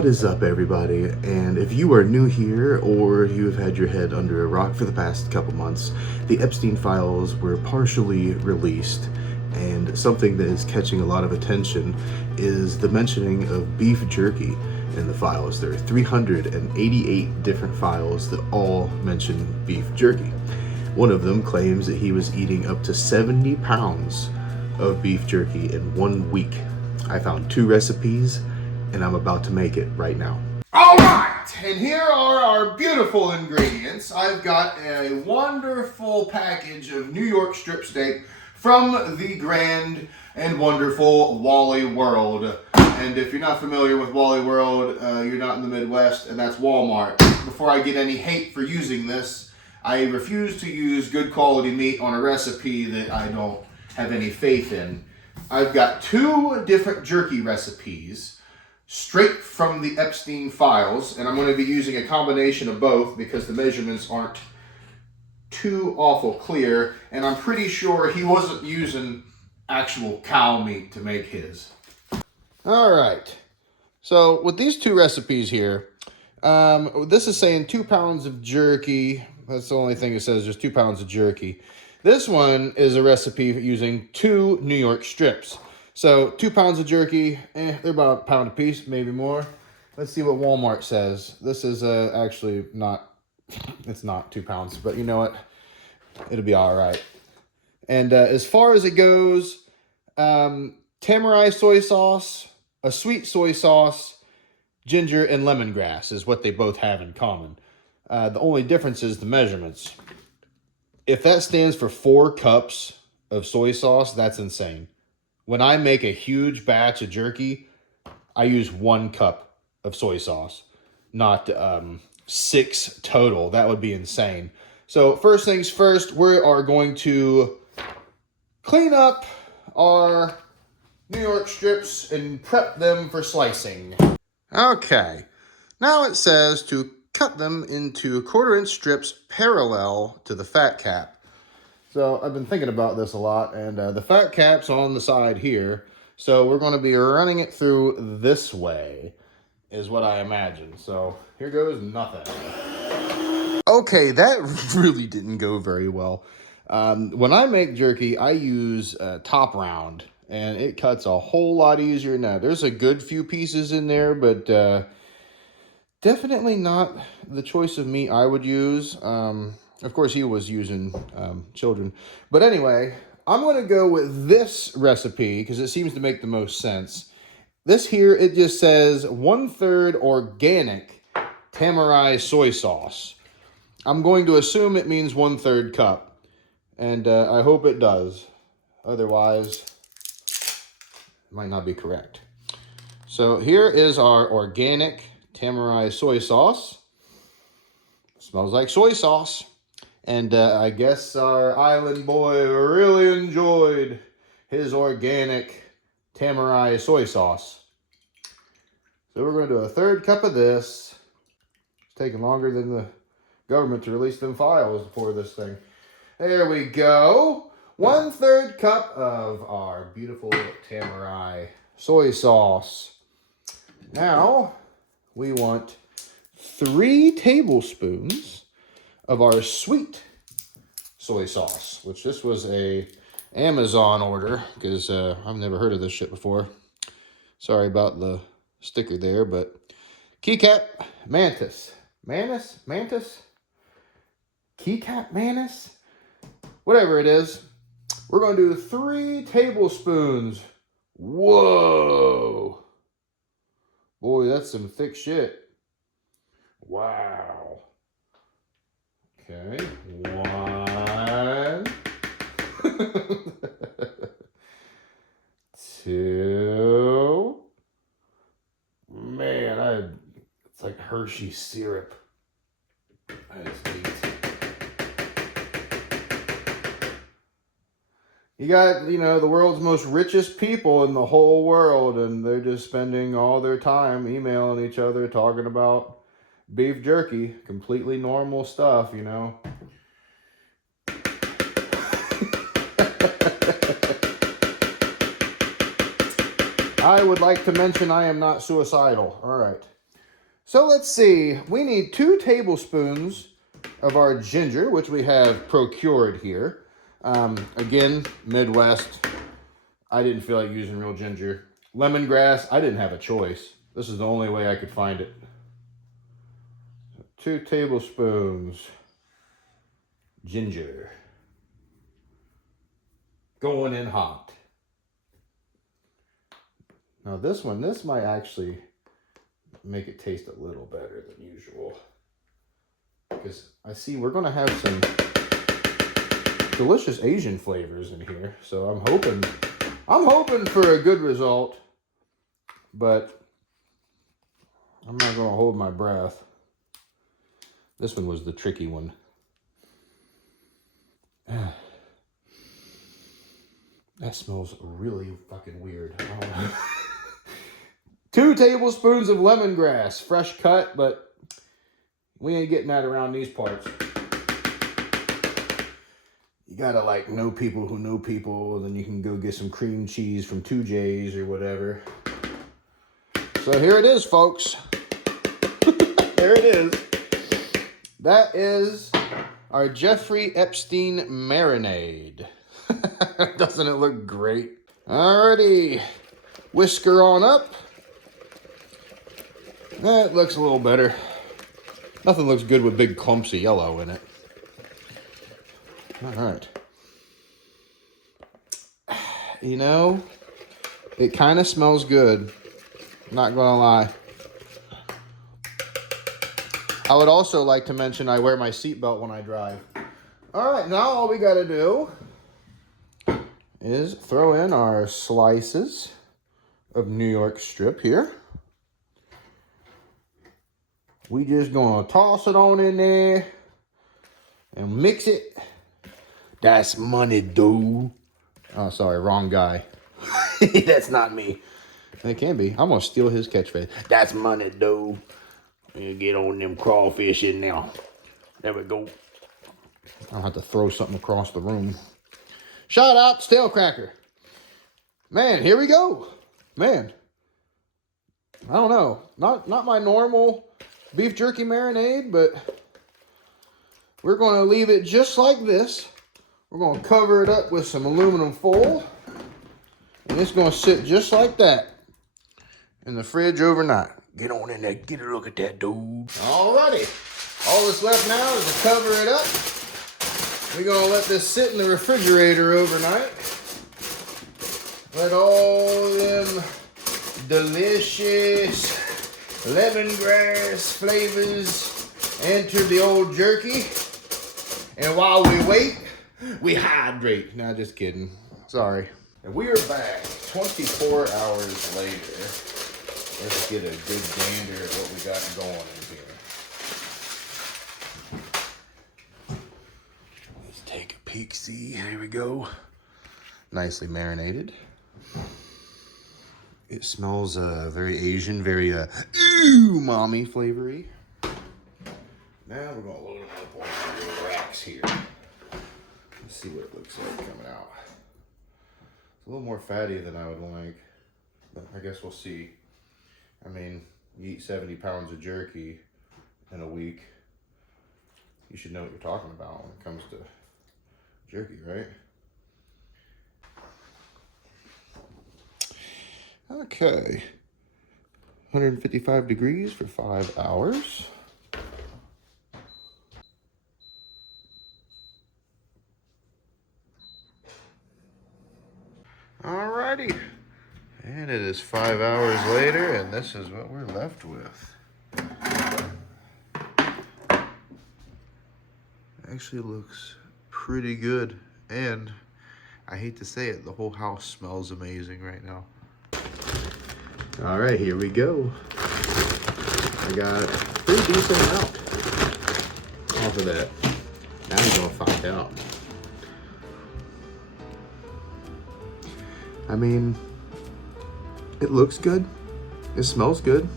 What is up, everybody? And if you are new here or you have had your head under a rock for the past couple months, the Epstein Files were partially released, and something that is catching a lot of attention is the mentioning of beef jerky in the files. There are 388 different files that all mention beef jerky. One of them claims that he was eating up to 70 pounds of beef jerky in 1 week. I found 2 recipes, and I'm about to make it right now. All right, and here are our beautiful ingredients. I've got a wonderful package of New York strip steak from the grand and wonderful Wally World. And if you're not familiar with Wally World, you're not in the Midwest, and that's Walmart. Before I get any hate for using this, I refuse to use good quality meat on a recipe that I don't have any faith in. I've got 2 different jerky recipes straight from the Epstein Files, and I'm going to be using a combination of both because the measurements aren't too awful clear, and I'm pretty sure he wasn't using actual cow meat to make his. All right, so with these 2 recipes here, this is saying 2 pounds of jerky. That's the only thing it says, there's 2 pounds of jerky. This one is a recipe using 2 New York strips. So 2 pounds of jerky, they're about a pound a piece, maybe more. Let's see what Walmart says. This is actually not, it's not 2 pounds, but you know what? It'll be all right. And as far as it goes, tamari soy sauce, a sweet soy sauce, ginger, and lemongrass is what they both have in common. The only difference is the measurements. If that stands for 4 cups of soy sauce, that's insane. When I make a huge batch of jerky, I use 1 cup of soy sauce, not 6 total. That would be insane. So first things first, we are going to clean up our New York strips and prep them for slicing. Okay, now it says to cut them into 1/4-inch strips parallel to the fat cap. So I've been thinking about this a lot, and the fat cap's on the side here. So we're going to be running it through this way, is what I imagine. So here goes nothing. Okay, that really didn't go very well. When I make jerky, I use top round, and it cuts a whole lot easier now. There's a good few pieces in there, but definitely not the choice of meat I would use. Of course, he was using children. But anyway, I'm going to go with this recipe because it seems to make the most sense. This here, it just says 1/3 organic tamari soy sauce. I'm going to assume it means 1/3 cup. And I hope it does. Otherwise, it might not be correct. So here is our organic tamari soy sauce. Smells like soy sauce. And I guess our island boy really enjoyed his organic tamari soy sauce. So we're going to do a 1/3 cup of this. It's taking longer than the government to release them files for this thing. There we go. 1/3 cup of our beautiful tamari soy sauce. Now we want 3 tablespoons of our sweet soy sauce, which this was a Amazon order because I've never heard of this shit before. Sorry about the sticker there, but keycap mantis, keycap mantis, whatever it is. We're going to do 3 tablespoons. Whoa, boy, that's some thick shit. Wow. Okay, 1, 2. Man, it's like Hershey syrup. That is neat. You got, the world's most richest people in the whole world, and they're just spending all their time emailing each other, talking about beef jerky. Completely normal stuff, I would like to mention I am not suicidal. All right. So let's see. We need 2 tablespoons of our ginger, which we have procured here. Again, Midwest. I didn't feel like using real ginger. Lemongrass, I didn't have a choice. This is the only way I could find it. 2 tablespoons ginger. Going in hot. Now this might actually make it taste a little better than usual. Because I see we're going to have some delicious Asian flavors in here. So I'm hoping for a good result. But I'm not going to hold my breath. This one was the tricky one. That smells really fucking weird. 2 tablespoons of lemongrass, fresh cut, but we ain't getting that around these parts. You gotta like know people who know people, then you can go get some cream cheese from 2J's or whatever. So here it is, folks. There it is. That is our Jeffery Epstein marinade. Doesn't it look great? Alrighty, whisker on up. That looks a little better. Nothing looks good with big clumps of yellow in it. All right. You know, it kind of smells good. Not gonna lie. I would also like to mention I wear my seatbelt when I drive. All right, now all we gotta do is throw in our slices of New York strip here. We just gonna toss it on in there and mix it. That's money, dude. Oh, sorry, wrong guy. That's not me. It can be. I'm gonna steal his catchphrase. That's money, dude. You get on them crawfish in now. There we go. I'll have to throw something across the room. Shout out, Stale Cracker. Man, here we go. Man, I don't know. Not my normal beef jerky marinade, but we're going to leave it just like this. We're going to cover it up with some aluminum foil, and it's going to sit just like that in the fridge overnight. Get on in there, get a look at that, dude. Alrighty, all that's left now is to cover it up. We're going to let this sit in the refrigerator overnight. Let all them delicious lemongrass flavors enter the old jerky. And while we wait, we hydrate. Nah, just kidding. Sorry. And we are back 24 hours later. Let's get a good gander at what we got going in here. Let's take a peek, see. There we go. Nicely marinated. It smells very Asian, very umami flavory. Now we're gonna load them up on the racks here. Let's see what it looks like coming out. It's a little more fatty than I would like, but I guess we'll see. I mean, you eat 70 pounds of jerky in a week. You should know what you're talking about when it comes to jerky, right? Okay, 155 degrees for 5 hours. Alrighty, and it is 5 hours later, and this is what we're left with. Actually looks pretty good, and I hate to say it, the whole house smells amazing right now. All right, here we go. I got a pretty decent amount off of that. Now we're gonna find out. I mean, it looks good. It smells good.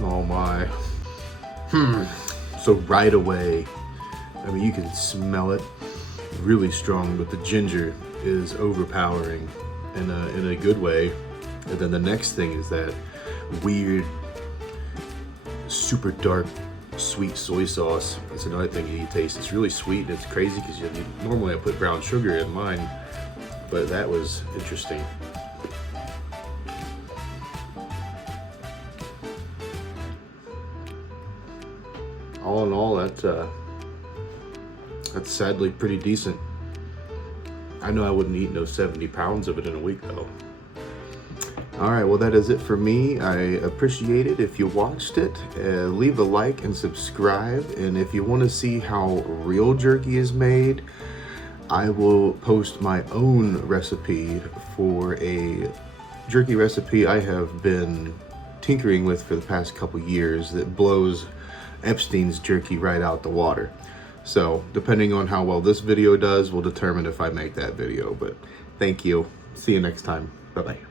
Oh my. So right away, I mean, you can smell it really strong, but the ginger is overpowering in a good way. And then the next thing is that weird, super dark, sweet soy sauce. That's another thing you taste. It's really sweet, and it's crazy because normally I put brown sugar in mine, but that was interesting. All in all, that's sadly pretty decent. I know I wouldn't eat no 70 pounds of it in a week though. Alright, well that is it for me. I appreciate it if you watched it. Leave a like and subscribe, and if you want to see how real jerky is made, I will post my own recipe for a jerky recipe I have been tinkering with for the past couple years that blows Epstein's jerky right out the water. So depending on how well this video does will determine if I make that video. But thank you. See you next time. Bye bye.